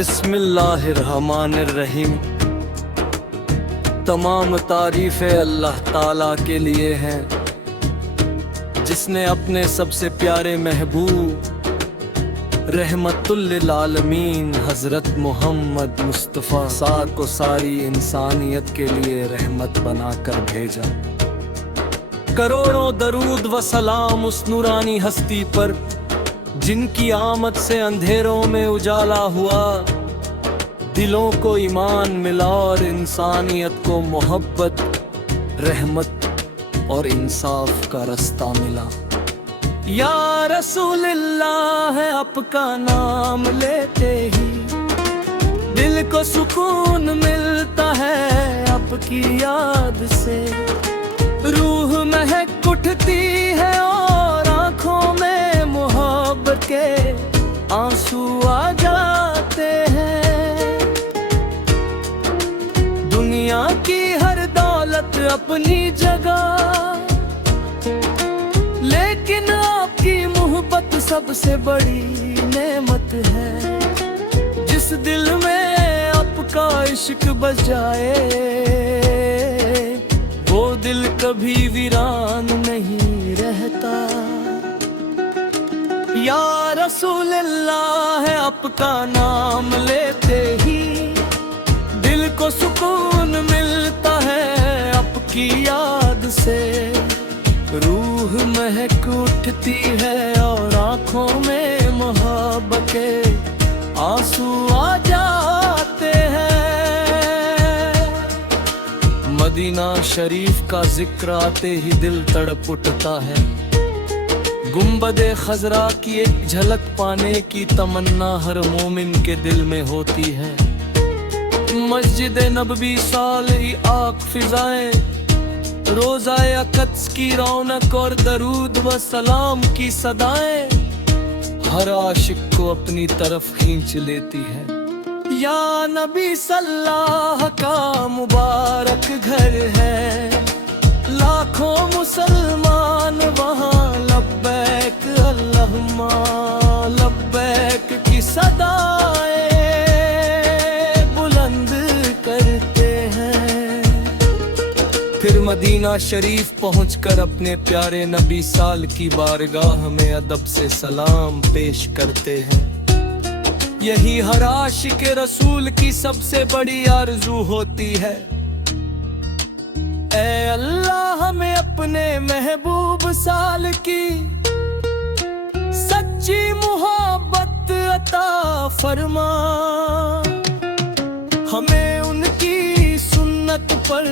بسم اللہ الرحمن الرحیم۔ تمام تعریفیں اللہ تعالیٰ کے لیے ہیں جس نے اپنے سب سے پیارے محبوب رحمت للعالمین حضرت محمد مصطفیٰ کو ساری انسانیت کے لیے رحمت بنا کر بھیجا۔ کروڑوں درود و سلام اس نورانی ہستی پر جن کی آمد سے اندھیروں میں اجالا ہوا، دلوں کو ایمان ملا اور انسانیت کو محبت، رحمت اور انصاف کا رستہ ملا۔ یا رسول اللہ ہے آپ کا نام لیتے ہی دل کو سکون ملتا ہے، آپ کی یاد سے روح مہک اٹھتی ہے اور آنکھوں میں محبت کے آنسو آ جاتے ہیں۔ دنیا کی ہر دولت اپنی جگہ، لیکن آپ کی محبت سب سے بڑی نعمت ہے۔ جس دل میں آپ کا عشق بس جائے وہ دل کبھی ویران نہیں رہتا۔ یا رسول اللہ ہے آپ کا نام لیتے ہی دل کو سکون ملتا ہے، آپ کی یاد سے روح مہک اٹھتی ہے اور آنکھوں میں محبت کے آنسو آ جاتے ہیں۔ مدینہ شریف کا ذکر آتے ہی دل تڑپ اٹھتا ہے، گنبد خضرا کی ایک جھلک پانے کی تمنا ہر مومن کے دل میں ہوتی ہے۔ مسجد نبوی صالح آگ فضائیں، روزہ اقدس کی رونق اور درود و سلام کی صدائیں ہر عاشق کو اپنی طرف کھینچ لیتی ہے۔ یا نبی صلی اللہ کا مبارک گھر ہے، لاکھوں مسلمان وہاں لبیک اللہم لبیک کی صدائیں بلند کرتے ہیں۔ پھر مدینہ شریف پہنچ کر اپنے پیارے نبی سال کی بارگاہ میں ادب سے سلام پیش کرتے ہیں۔ یہی ہر عاشق رسول کی سب سے بڑی آرزو ہوتی ہے، اے اللہ ہمیں اپنے محبوب سال کی سچی محبت عطا فرما، ہمیں ان کی سنت پر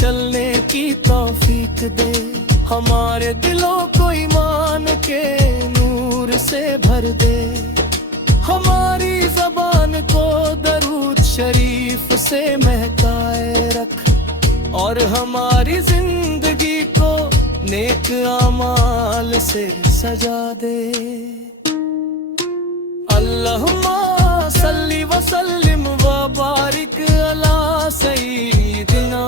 چلنے کی توفیق دے، ہمارے دلوں کو ایمان کے نور سے بھر دے، ہماری زبان کو درود شریف سے مہکائے رکھ اور ہماری زندگی کو نیک اعمال سے سجا دے۔ اللہم صلی وسلم وبارک علی سیدنا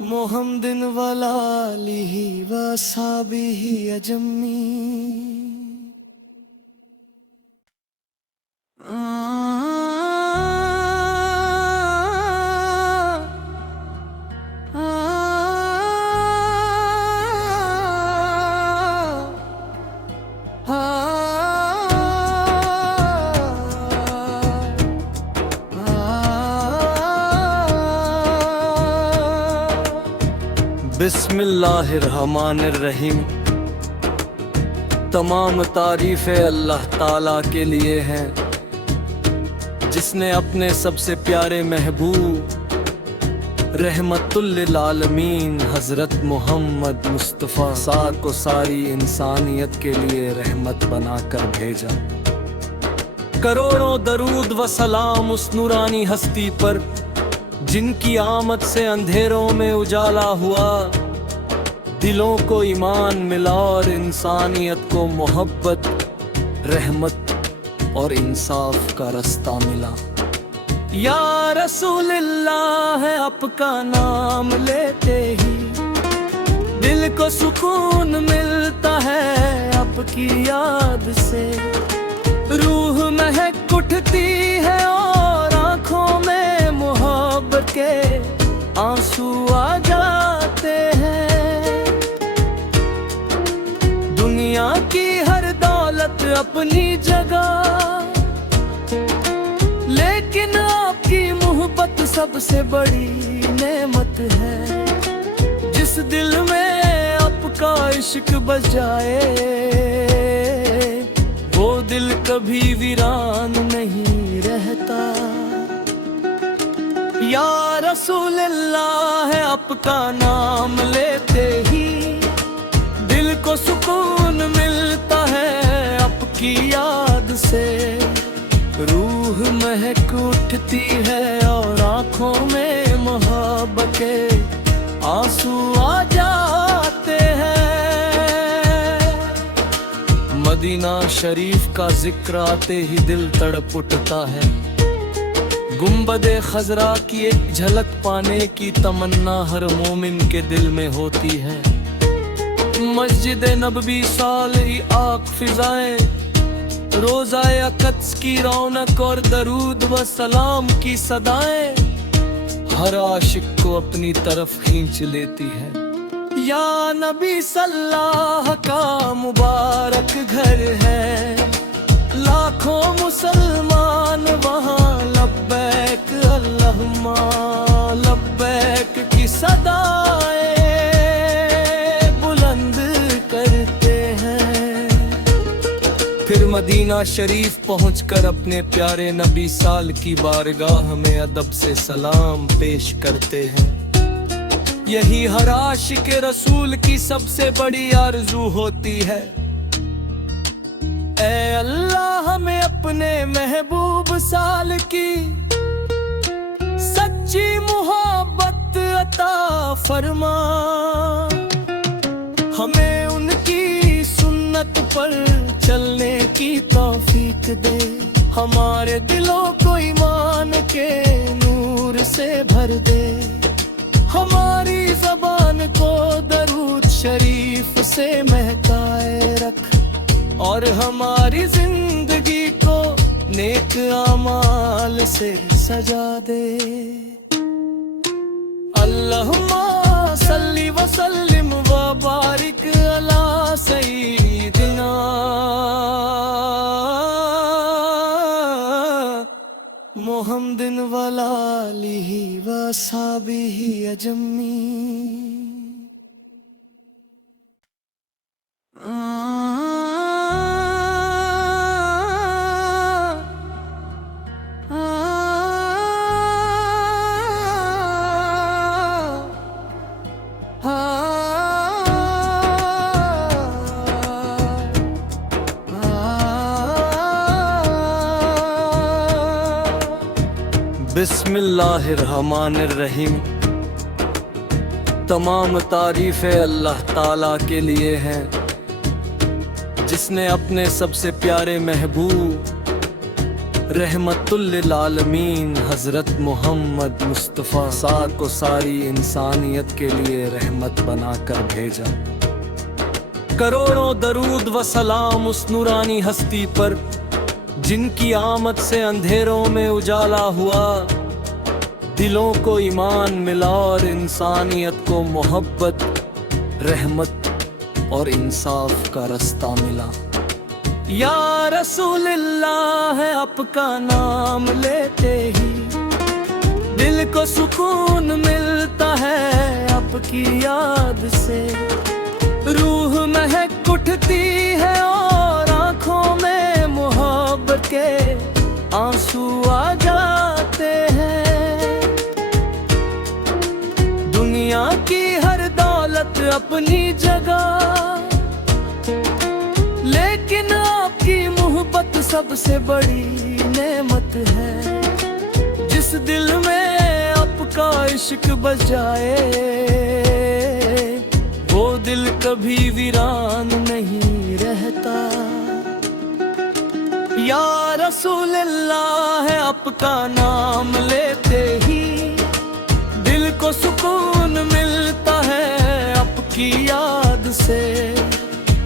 محمد وعلی آلہ وصحبہ اجمعین۔ بسم اللہ الرحمن الرحیم۔ تمام تعریفیں اللہ تعالیٰ کے لیے ہیں جس نے اپنے سب سے پیارے محبوب رحمت للعالمین حضرت محمد مصطفیٰ کو ساری انسانیت کے لیے رحمت بنا کر بھیجا۔ کروڑوں درود و سلام اس نورانی ہستی پر جن کی آمد سے اندھیروں میں اجالا ہوا، دلوں کو ایمان ملا اور انسانیت کو محبت، رحمت اور انصاف کا رستہ ملا۔ یا رسول اللہ ہے آپ کا نام لیتے ہی دل کو سکون ملتا ہے، آپ کی یاد سے روح مہک اٹھتی ہے اور آنکھوں میں محبت کے آنسو آ جاتے ہیں۔ دنیا کی ہر دولت اپنی جگہ، لیکن آپ کی محبت سب سے بڑی نعمت ہے۔ جس دل میں آپ کا عشق بس جائے، وہ دل کبھی ویران نہیں رہتا۔ یا رسول اللہ ہے آپ کا نام لیتے ہی دل کو سکون ملتا ہے آپ کی یاد سے۔ روح مہک اٹھتی ہے اور آنکھوں میں محبت کے آنسو آ جاتے ہیں۔ مدینہ شریف کا ذکر آتے ہی دل تڑپ اٹھتا ہے۔ گنبد خضرا کی ایک جھلک پانے کی تمنا ہر مومن کے دل میں ہوتی ہے۔ مسجد نبوی صالح آگ فضائیں، روزہ اقدس کی رونق اور درود و سلام کی صدائیں ہر عاشق کو اپنی طرف کھینچ لیتی ہے۔ یا نبی صلی اللہ کا مبارک گھر ہے، لاکھوں مسلمان وہاں لبیک اللہم لبیک کی صدائیں بلند کرتے ہیں۔ پھر مدینہ شریف پہنچ کر اپنے پیارے نبی سال کی بارگاہ میں ادب سے سلام پیش کرتے ہیں۔ یہی ہر عاشق رسول کی سب سے بڑی آرزو ہوتی ہے۔ اے اللہ ہمیں اپنے محبوب سال کی سچی محبت عطا فرما، ہمیں ان کی سنت پر چلنے کی توفیق دے، ہمارے دلوں کو ایمان کے نور سے بھر دے، ہماری زبان کو درود شریف سے مہکائے رکھ، اور ہماری زندگی کو نیک اعمال سے سجا دے۔ اللہم صلی وسلم وبارک علی سیدنا محمد وعلی آلہ وصحبہ اجمعین۔ بسم اللہ الرحمن الرحیم۔ تمام تعریفیں اللہ تعالیٰ کے لیے ہیں، جس نے اپنے سب سے پیارے محبوب رحمت للعالمین حضرت محمد مصطفیٰ صاحب کو ساری انسانیت کے لیے رحمت بنا کر بھیجا۔ کروڑوں درود و سلام اس نورانی ہستی پر جن کی آمد سے اندھیروں میں اجالا ہوا، دلوں کو ایمان ملا اور انسانیت کو محبت، رحمت اور انصاف کا رستہ ملا۔ یا رسول اللہ ہے آپ کا نام لیتے ہی دل کو سکون ملتا ہے آپ کی یاد سے۔ روح مہک اٹھتی ہے اور آنکھوں میں محبت کے آنسو آ جاتے ہیں۔ دنیا کی ہر دولت اپنی جگہ، لیکن آپ کی محبت سب سے بڑی نعمت ہے۔ جس دل میں آپ کا عشق بس جائے، وہ دل کبھی ویران نہیں رہتا۔ یا رسول اللہ ہے آپ کا نام لیتے ہی دل کو سکون ملتا ہے آپ کی یاد سے۔